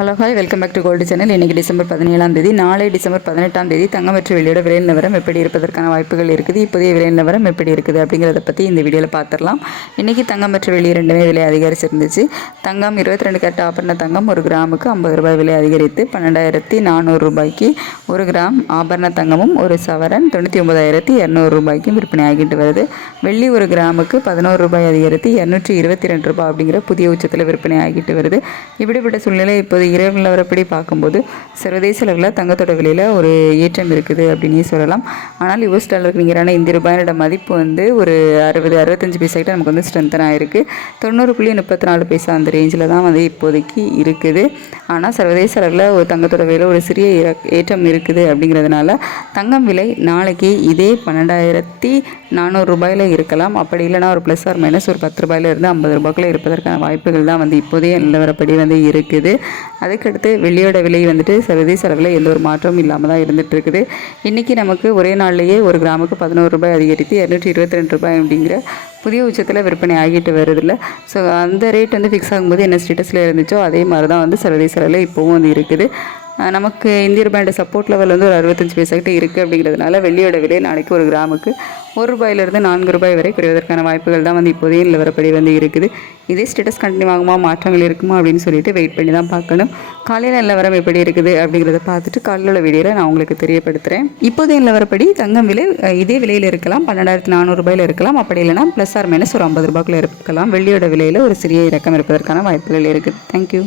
Hello hi welcome back to gold channel இன்றைக்கி December பதினேழாம் தேதி. நாளை டிசம்பர் பதினெட்டாம் தேதி தங்கம் மற்றும் வெளியோட விலை நிலவரம் எப்படி இருப்பதற்கான வாய்ப்புகள் இருக்குது இப்போதைய விலை நிலவரம் எப்படி இருக்குது அப்படிங்கிறத பற்றி இந்த வீடியோவில் பார்த்துடலாம் இன்றைக்கி தங்கம் மற்றும் வெளியே ரெண்டுமே விலை அதிகரிச்சிருந்துச்சு. தங்கம் இருபத்தி ரெண்டு கட்ட ஆபரண தங்கம் ஒரு கிராமுக்கு ஐம்பது ரூபாய் விலை அதிகரித்து பன்னெண்டாயிரத்தி நானூறு ரூபாய்க்கு ஒரு கிராம் ஆபரண தங்கமும் ஒரு சவரன் தொண்ணூற்றி ஒன்பதாயிரத்தி இரநூறு ரூபாய்க்கும் விற்பனை ஆகிட்டு வருது. வெள்ளி ஒரு கிராமுக்கு பதினோரு ரூபாய் அதிகரித்து இரநூற்றி இருபத்தி ரெண்டு ரூபாய் அப்படிங்கிற புதிய உச்சத்தில் விற்பனை ஆகிட்டு வருது. இப்படிப்பட்ட சூழ்நிலை இப்போது இரவு நிலவரப்படி பார்க்கும்போது சர்வதேச அளவில் தங்கத்தோட விலையில் ஒரு ஏற்றம் இருக்குது அப்படின்னே சொல்லலாம். ஆனால் யுஎஸ் டாலருக்கு நிகரான இந்திய ரூபாயோட மதிப்பு வந்து ஒரு அறுபது அறுபத்தஞ்சு பைசா நமக்கு வந்து ஸ்ட்ரென்தன் இருக்குது தொண்ணூறு புள்ளி முப்பத்தி நாலு பைசா அந்த ரேஞ்சில் தான் வந்து இப்போதைக்கு இருக்குது. ஆனால் சர்வதேச அளவில் ஒரு தங்கத்தோட விலையில் ஒரு சிறிய ஏற்றம் இருக்குது அப்படிங்கிறதுனால தங்கம் விலை நாளைக்கு இதே பன்னெண்டாயிரத்தி நானூறு ரூபாயில் இருக்கலாம். அப்படி இல்லைனா ஒரு ப்ளஸ் ஆர் மைனஸ் ஒரு பத்து ரூபாயிலேருந்து ஐம்பது ரூபாய்க்குள்ளே இருப்பதற்கான வாய்ப்புகள் தான் வந்து இப்போதைய நிலவரப்படி வந்து இருக்குது. அதுக்கடுத்து வெள்ளியோட விலை வந்துட்டு சர்வதேச அளவில் எந்த ஒரு மாற்றமும் இல்லாமல் தான் இருந்துட்டு இருக்குது. இன்றைக்கி நமக்கு ஒரே நாள்லேயே ஒரு கிராமுக்கு பதினோரு ரூபாய் அதிகரித்து இரநூற்றி இருபத்தி ரெண்டு ரூபாய் அப்படிங்கிற புதிய உச்சத்தில் விற்பனை ஆகிட்டு வருதுல்ல. ஸோ அந்த ரேட் வந்து ஃபிக்ஸ் ஆகும்போது என்ன ஸ்டேட்டஸில் இருந்துச்சோ அதே மாதிரி தான் வந்து சர்வதேச அளவில் இப்போவும் வந்து இருக்குது. நமக்கு இந்திய ரூபாயோட சப்போர்ட் லெவல் வந்து ஒரு அறுபத்தஞ்சு பைசா இருக்குது அப்படிங்கிறதுனால வெள்ளியோட விலை நாளைக்கு ஒரு கிராமுக்கு ஒரு ரூபாயிலிருந்து நான்கு ரூபாய் வரை குறைவதற்கான வாய்ப்புகள் தான் வந்து இப்போதைய நிலவரப்படி வந்து இருக்குது. இதே ஸ்டேட்டஸ் கண்டினியூ ஆகுமா? மாற்றங்கள் இருக்குமா? அப்படின்னு சொல்லிட்டு வெயிட் பண்ணி தான் பார்க்கணும். காலையில் நிலவரம் எப்படி இருக்குது அப்படிங்கிறத பார்த்துட்டு காலையில் உள்ள வீடியோவில் நான் உங்களுக்கு தெரியப்படுத்துகிறேன் இப்போதைய நிலவரப்படி தங்கம் விலை இதே விலையில் இருக்கலாம். பன்னெண்டாயிரத்தி நானூறுபாயில் இருக்கலாம். அப்படி இல்லைனா ப்ளஸ் ஆர் மைனஸ் ஒரு ஐம்பது ரூபாய்க்குள்ள இருக்கலாம். வெள்ளியோட விலையில் ஒரு சிறிய இறக்கம் இருப்பதற்கான வாய்ப்புகள் இருக்குது. தேங்க்யூ